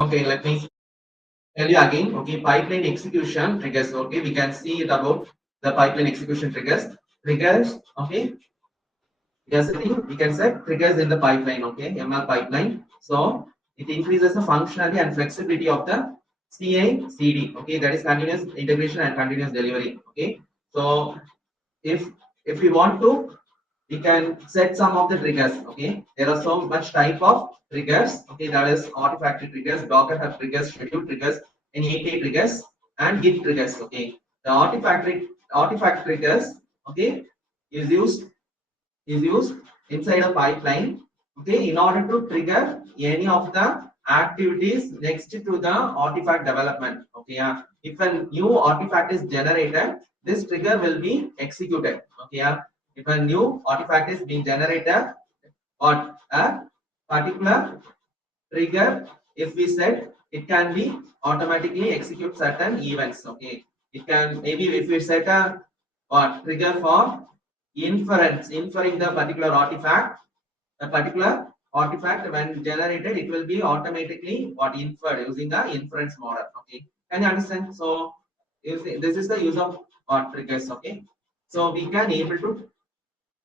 Okay, let me tell you again. Okay, pipeline execution triggers. Okay, we can see it about the pipeline execution triggers. Triggers. Okay, here's the thing. We can set triggers in the pipeline. Okay, ML pipeline. So it increases the functionality and flexibility of the CI/CD. Okay, that is continuous integration and continuous delivery. Okay, so if we want to, we can set some of the triggers. Okay, there are so much type of triggers. Okay, that is Artifactory triggers, Docker Hub triggers, schedule triggers, and API triggers, and Git triggers. Okay, the artifact triggers. Okay, is used is used inside a pipeline. Okay, in order to trigger any of the activities next to the artifact development. Okay, yeah. If a new artifact is generated, this trigger will be executed. Okay, yeah. If a new artifact is being generated or a particular trigger, if we said, it can be automatically execute certain events. Okay, it can, maybe if we set a trigger for inferring the particular artifact, a particular artifact when generated, it will be automatically inferred using the inference model. Okay, can you understand? So this is the use of triggers. Okay, so we can able to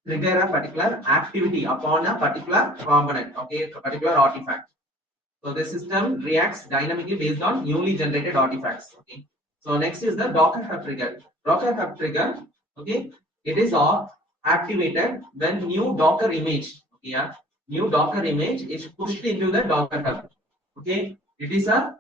trigger a particular activity upon a particular component. Okay, a particular artifact. So the system reacts dynamically based on newly generated artifacts. Okay. So next is the Docker Hub trigger. Docker Hub trigger. Okay. It is all activated when new Docker image. Okay. Yeah. New Docker image is pushed into the Docker Hub. Okay. It is a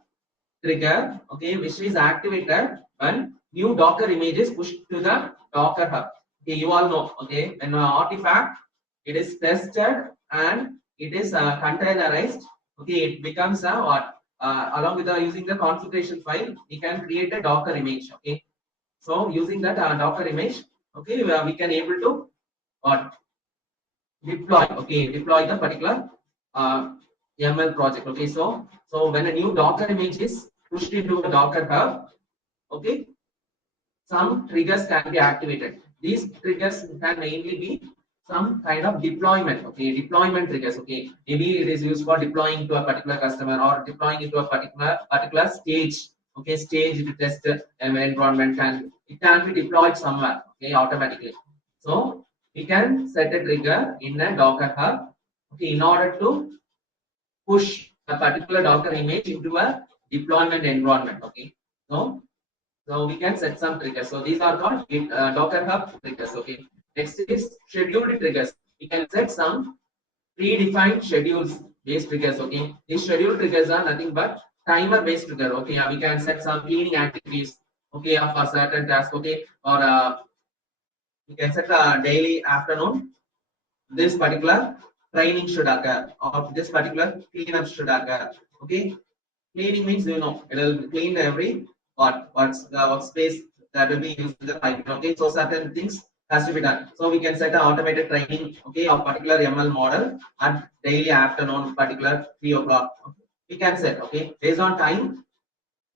trigger. Okay, which is activated when new Docker image is pushed to the Docker Hub. Okay. You all know. Okay. When an artifact, it is tested and it is containerized. Okay, it becomes a what, along with using the configuration file, we can create a Docker image. Okay, so using that Docker image, okay, we can able to what, deploy. Okay, deploy the particular ML project. Okay, so when a new Docker image is pushed into a Docker Hub, okay, some triggers can be activated. These triggers can mainly be some kind of deployment. Okay, deployment triggers. Okay, maybe it is used for deploying to a particular customer or deploying into a particular stage. Okay, stage to test environment, can it can be deployed somewhere. Okay, automatically. So we can set a trigger in a Docker Hub. Okay, in order to push a particular Docker image into a deployment environment. Okay, so we can set some triggers. So these are called Docker Hub triggers. Okay. Next is scheduled triggers. We can set some predefined schedules based triggers. Okay. These scheduled triggers are nothing but timer based trigger. Okay. We can set some cleaning activities. Okay, for certain tasks. Okay, or we can set a daily afternoon. This particular training should occur, or this particular cleanup should occur. Okay. Cleaning means, it will clean every what's the workspace that will be used in the pipe. Okay, so certain things has to be done. So we can set an automated training, okay, of particular ML model at daily afternoon, particular 3 o'clock. Okay. We can set, okay, based on time.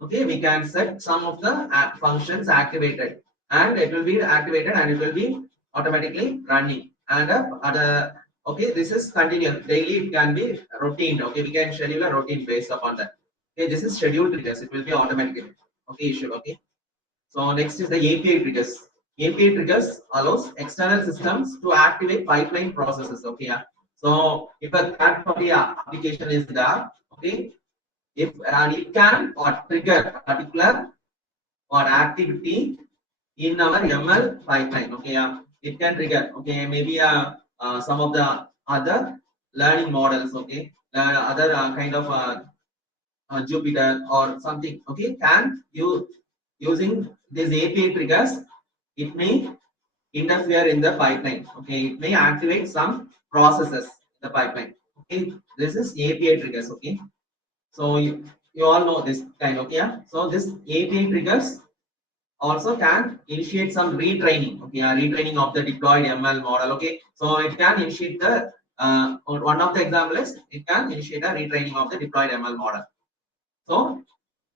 Okay, we can set some of the functions activated, and it will be activated and it will be automatically running. And other, okay, this is continuous daily. It can be routine. Okay, we can schedule a routine based upon that. Okay, this is scheduled triggers. It will be automatically. Okay, issue. Okay. So next is the API triggers. API triggers allows external systems to activate pipeline processes. Okay. Yeah. So if a third party application is there, okay, if it can or trigger a particular or activity in our ML pipeline. Okay. Yeah. It can trigger. Okay. Maybe some of the other learning models. Okay. Other kind of Jupyter or something. Okay, can you using these API triggers, it may interfere in the pipeline. Okay, it may activate some processes in the pipeline. Okay, this is API triggers. Okay, so you all know this kind. Okay, yeah. So this API triggers also can initiate some retraining. Okay, retraining of the deployed ML model. Okay, so it can initiate the one of the example is it can initiate a retraining of the deployed ML model. So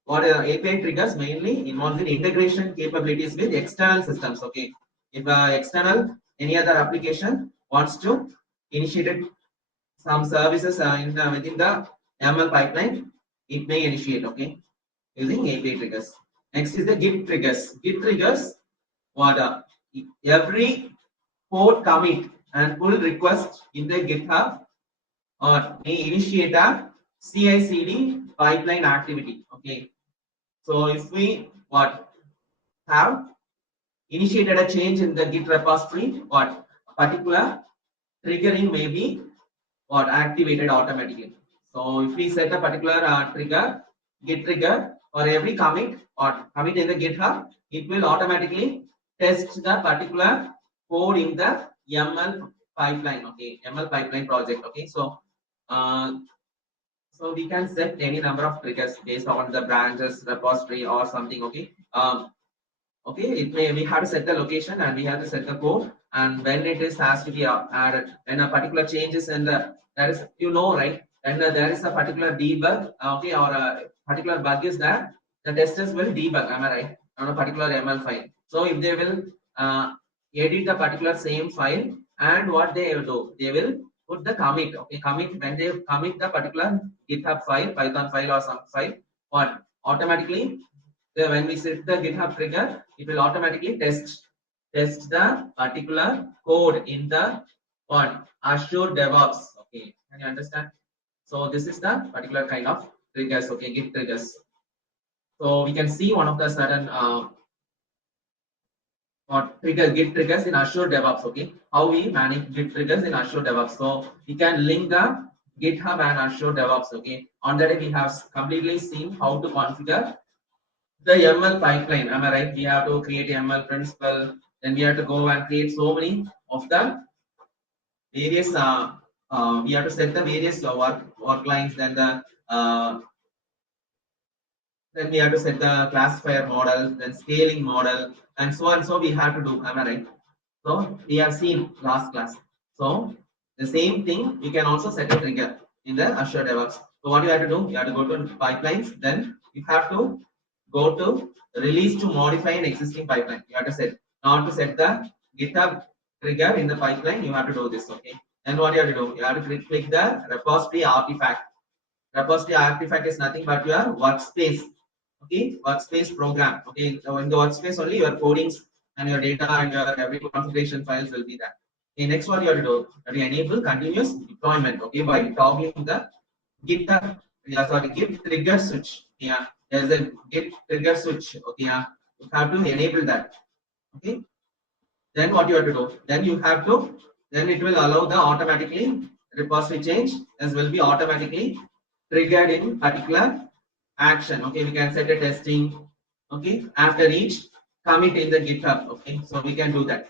what API triggers mainly involves in integration capabilities with external systems. Okay, if external any other application wants to initiate some services within the ML pipeline, it may initiate, okay, using API triggers. Next is the Git triggers. Git triggers, what every code commit and pull request in the GitHub or may initiate a CI/CD pipeline activity. Okay, so if we what have initiated a change in the Git repository, what particular triggering may be what activated automatically. So if we set a particular trigger, Git trigger for every commit or commit in the GitHub, it will automatically test the particular code in the ML pipeline. Okay, ML pipeline project. Okay, uh, so we can set any number of triggers based on the branches repository or something. Okay, okay, it may we have to set the location and we have to set the code and when it is has to be added when a particular changes in the that is right, and there is a particular debug, okay, or a particular bug is that the testers will debug, am I right, on a particular ML file. So if they will edit the particular same file, and what they will do, they will put the commit, okay, commit when they commit the particular GitHub file, Python file or some file, what automatically when we set the GitHub trigger, it will automatically test the particular code in the what Azure DevOps. Okay, can you understand? So this is the particular kind of triggers. Okay, Git triggers. So we can see one of the certain Git triggers in Azure DevOps. Okay, how we manage Git triggers in Azure DevOps. So we can link the GitHub and Azure DevOps. Okay, on that we have completely seen how to configure the ML pipeline. Am I right? We have to create ML principle, then we have to go and create so many of the various. We have to set the various work lines. Then we have to set the classifier model, then scaling model, and so on. So we have to do. Am I right? So we have seen last class. So the same thing we can also set a trigger in the Azure DevOps. So what you have to do? You have to go to pipelines. Then you have to go to release to modify an existing pipeline. You have to set now to set the GitHub trigger in the pipeline. You have to do this. Okay. Then what you have to do? You have to click the repository artifact. Repository artifact is nothing but your workspace. Okay, workspace program. Okay, so in the workspace only your codings and your data and your every configuration files will be there. Okay, next what you have to do? You have to enable continuous deployment. Okay, by toggling the GitHub, Git trigger switch. Yeah, there's a Git trigger switch. Okay, yeah, you have to enable that. Okay, then what you have to do? Then it will allow the automatically repository change as will be automatically triggered in particular action. Okay, we can set a testing. Okay, after each commit in the GitHub. Okay, so we can do that.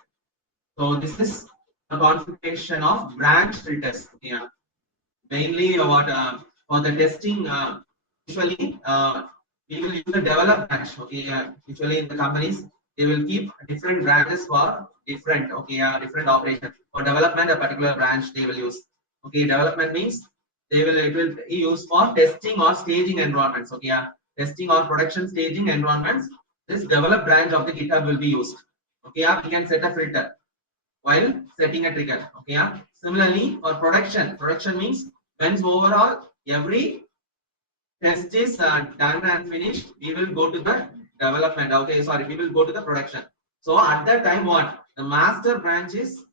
So this is a configuration of branch filters. Yeah, mainly what for the testing. Usually, we will use the develop branch. Okay, usually in the companies they will keep different branches for different. Okay, different operations. For development, a particular branch they will use. Okay, development means it will be used for testing or staging environments. Okay, testing or production staging environments. This develop branch of the GitHub will be used. Okay, we can set a filter while setting a trigger. Okay, similarly for production means once overall every test is done and finished, we will go to the development. Okay, sorry, we will go to the production. So at that time, what the master branch is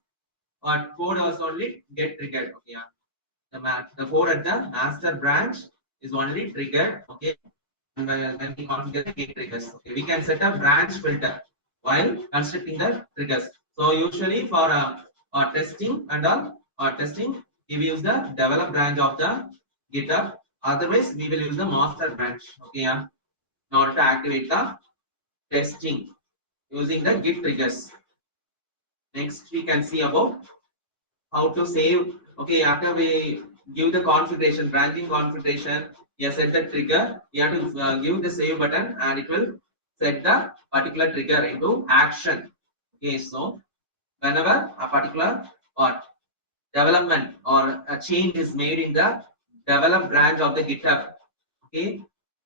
what code was only get triggered. Okay, the code at the master branch is only triggered. Okay, and when we configure the gate triggers, okay, we can set a branch filter while constructing the triggers. So usually for testing and testing, we will use the develop branch of the GitHub. Otherwise, we will use the master branch. Okay, in order to activate the testing using the Git triggers. Next, we can see about how to save. Okay, after we give the configuration, branching configuration, you set the trigger. You have to give the save button, and it will set the particular trigger into action. Okay, so whenever a particular or development or a change is made in the develop branch of the GitHub, okay,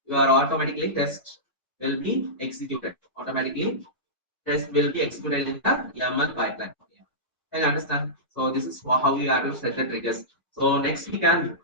your automatically test will be executed. Automatically test will be executed in the YAML pipeline. Okay. Can you understand? So this is how you have to set the triggers. So next we can